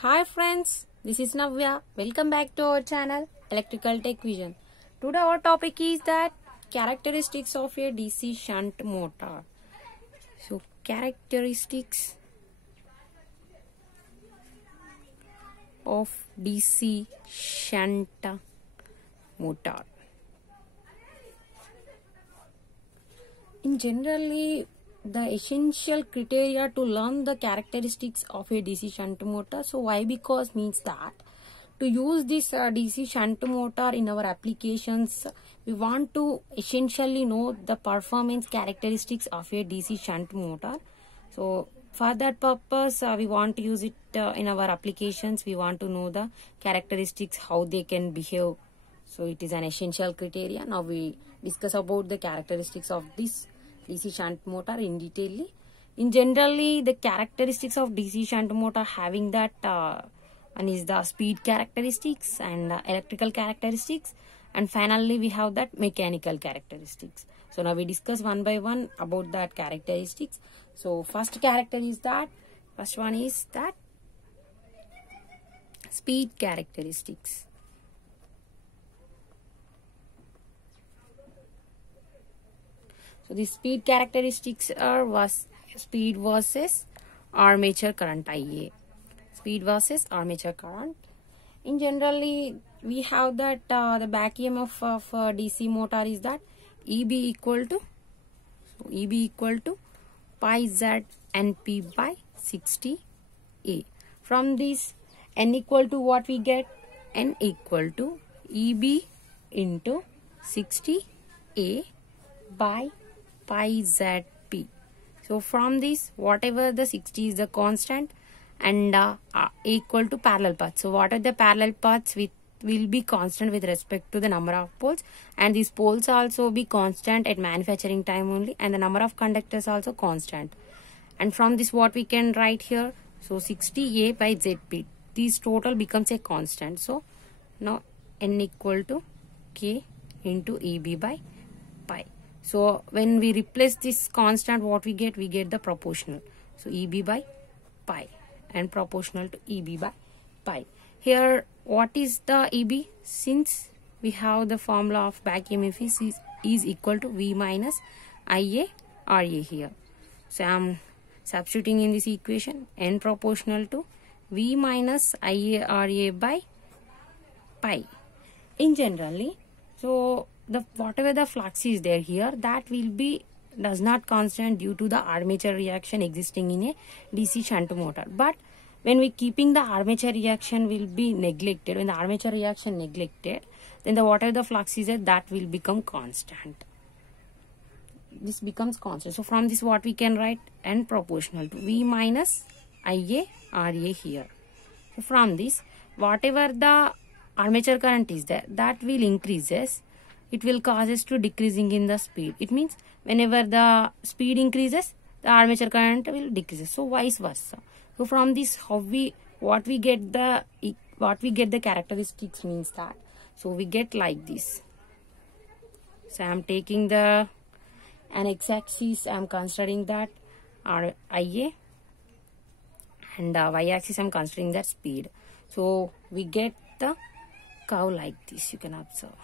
Hi friends, this is Navya. Welcome back to our channel Electrical Tech Vision. Today our topic is that characteristics of a DC shunt motor. So characteristics of DC shunt motor. In generally, the essential criteria to learn the characteristics of a DC shunt motor. So why? Because means that to use this DC shunt motor in our applications, we want to essentially know the performance characteristics of a DC shunt motor. So for that purpose, we want to use it in our applications. We want to know the characteristics, how they can behave. So it is an essential criteria. Now we discuss about the characteristics of this DC shunt motor in detail. In generally, the characteristics of DC shunt motor having that one is the speed characteristics and electrical characteristics, and finally we have that mechanical characteristics. So now we discuss one by one about that characteristics. So first one is that speed characteristics. So the speed characteristics are speed versus armature current IA. Speed versus armature current. In generally, we have that the back EMF of DC motor is that EB equal to pi Z NP by 60A. From this, N equal to what we get? N equal to EB into 60A by pi ZP. So from this, whatever the 60 is the constant and equal to parallel paths. So what are the parallel paths will be constant with respect to the number of poles, and these poles also be constant at manufacturing time only, and the number of conductors also constant. And from this what we can write here, so 60A by ZP, this total becomes a constant. So now N equal to K into EB by pi. So when we replace this constant, what we get? We get the proportional. So EB by pi and proportional to EB by pi. Here, what is the EB? Since we have the formula of back EMF is equal to V minus IA RA here. So I am substituting in this equation N proportional to V minus IA RA by pi. In generally, so whatever the flux is there here, that will be does not constant due to the armature reaction existing in a DC shunt motor. But when we keeping the armature reaction will be neglected, when the armature reaction neglected, then the whatever the flux is there, that will become constant. This becomes constant. So from this what we can write? N proportional to V minus IA RA here. So from this, whatever the armature current is there, that will increases. It will causes to decreasing in the speed. It means whenever the speed increases, the armature current will decrease. So vice versa. So from this, what we get the characteristics means that. So we get like this. So I am taking an x-axis. I am considering that IA, and y-axis I am considering that speed. So we get the curve like this. You can observe.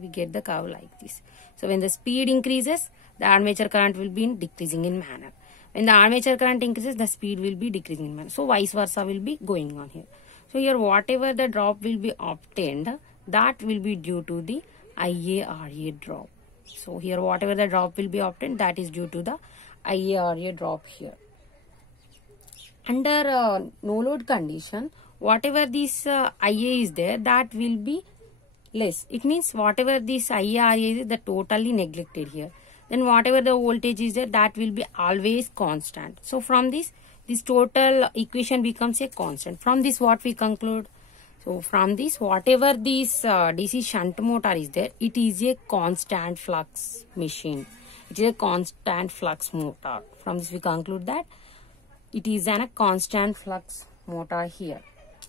We get the curve like this. So when the speed increases, the armature current will be decreasing in manner. When the armature current increases, the speed will be decreasing in manner. So vice versa will be going on here. So here whatever the drop will be obtained, that will be due to the IA-RA drop. So here whatever the drop will be obtained, that is due to the IA-RA drop here. Under no load condition, whatever this IA is there, that will be less. It means whatever this IA is the totally neglected here. Then whatever the voltage is there, that will be always constant. So from this total equation becomes a constant. From this what we conclude? So from this, whatever this DC shunt motor is there, it is a constant flux machine. It is a constant flux motor. From this we conclude that it is a constant flux motor here.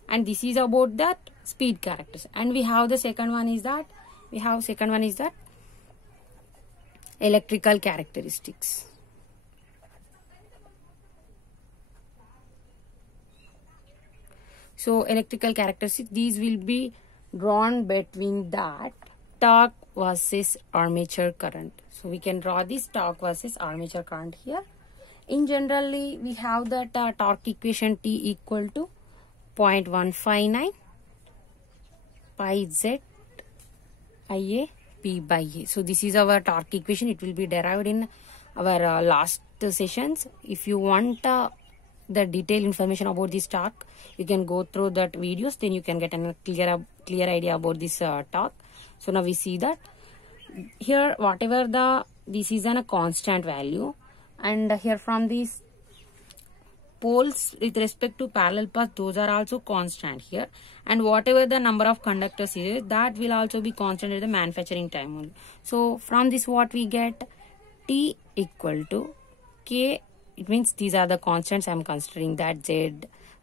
And this is about that speed characters. And we have the second one is that electrical characteristics. So electrical characteristics, these will be drawn between that torque versus armature current. So we can draw this torque versus armature current here. In generally, we have that torque equation T equal to 0.159 pi Z Ia P by A. So this is our torque equation. It will be derived in our last sessions. If you want the detailed information about this torque, you can go through that videos. Then you can get a clear idea about this torque. So now we see that here whatever this is a constant value, and here from these poles with respect to parallel path, those are also constant here, and whatever the number of conductors is, that will also be constant at the manufacturing time only. So from this what we get, T equal to K, it means these are the constants. I am considering that Z,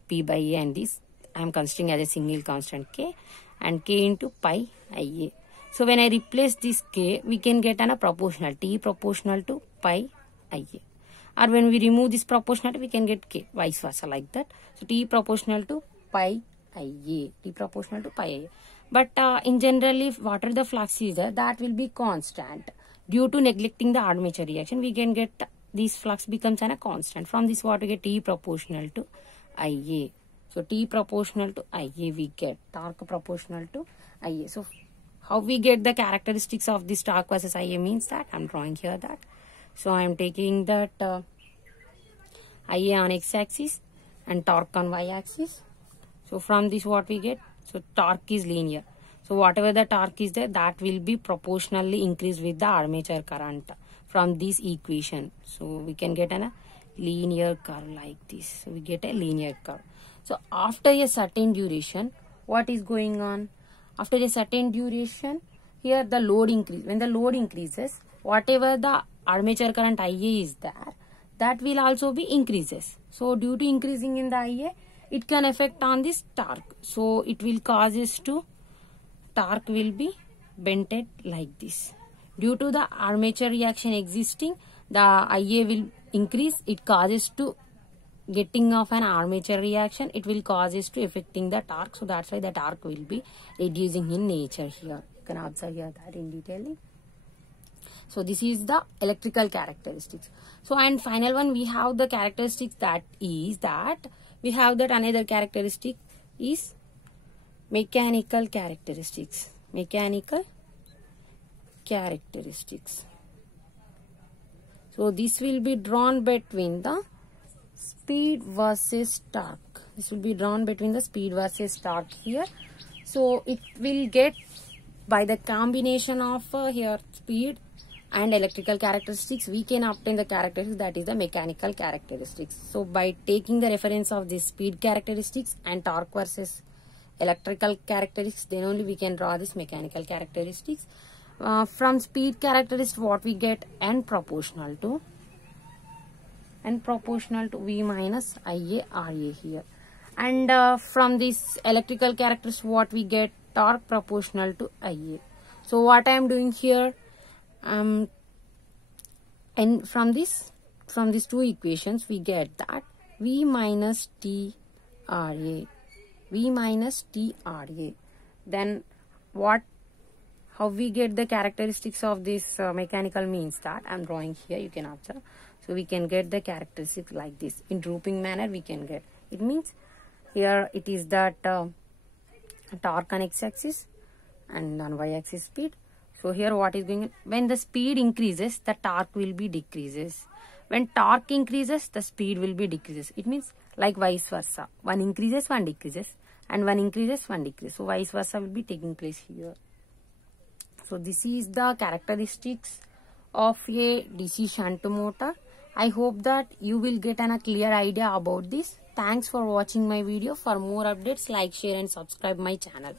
P by A, and this I am considering as a single constant K, and K into pi Ia. So when I replace this K, we can get a proportional, T proportional to pi Ia. Or when we remove this proportionality, we can get K, vice versa, like that. So T proportional to pi Ia, T proportional to pi Ia. But in general, if whatever the flux is there, that will be constant. Due to neglecting the armature reaction, we can get this flux becomes a constant. From this what we get, T proportional to Ia. So T proportional to Ia we get, torque proportional to Ia. So how we get the characteristics of this torque versus Ia means that I am drawing here that. So I am taking that Ia on x-axis and torque on y-axis. So from this what we get, so torque is linear. So whatever the torque is there, that will be proportionally increased with the armature current from this equation. So we can get a linear curve like this. So we get a linear curve. So after a certain duration, what is going on? After a certain duration, here the load increase. When the load increases, whatever the armature current Ia is there, that will also be increases. So due to increasing in the Ia, it can affect on this torque. So it will causes to torque will be bented like this. Due to the armature reaction existing, the Ia will increase. It causes to getting of an armature reaction. It will causes to affecting the torque. So that's why the torque will be reducing in nature here. You can observe here that in detailing. So this is the electrical characteristics. So and final one, we have the characteristics that is that we have that another characteristic is mechanical characteristics. Mechanical characteristics. So this will be drawn between the speed versus torque. This will be drawn between the speed versus torque here. So it will get by the combination of here speed and electrical characteristics, we can obtain the characteristics that is the mechanical characteristics. So by taking the reference of this speed characteristics and torque versus electrical characteristics, then only we can draw this mechanical characteristics. From speed characteristics, what we get, n proportional to V minus Ia Ra here. And from this electrical characteristics, what we get, torque proportional to Ia. So what I am doing here, and from these two equations, we get that V minus T Ra. Then how we get the characteristics of this mechanical means that I am drawing here, you can observe. So we can get the characteristics like this. In drooping manner we can get. It means here it is that torque on x-axis and on y-axis speed. So here what is going on? When the speed increases, the torque will be decreases. When torque increases, the speed will be decreases. It means like vice versa. One increases, one decreases, and one increases, one decreases. So vice versa will be taking place here. So this is the characteristics of a DC shunt motor. I hope that you will get a clear idea about this. Thanks for watching my video. For more updates, like, share and subscribe my channel.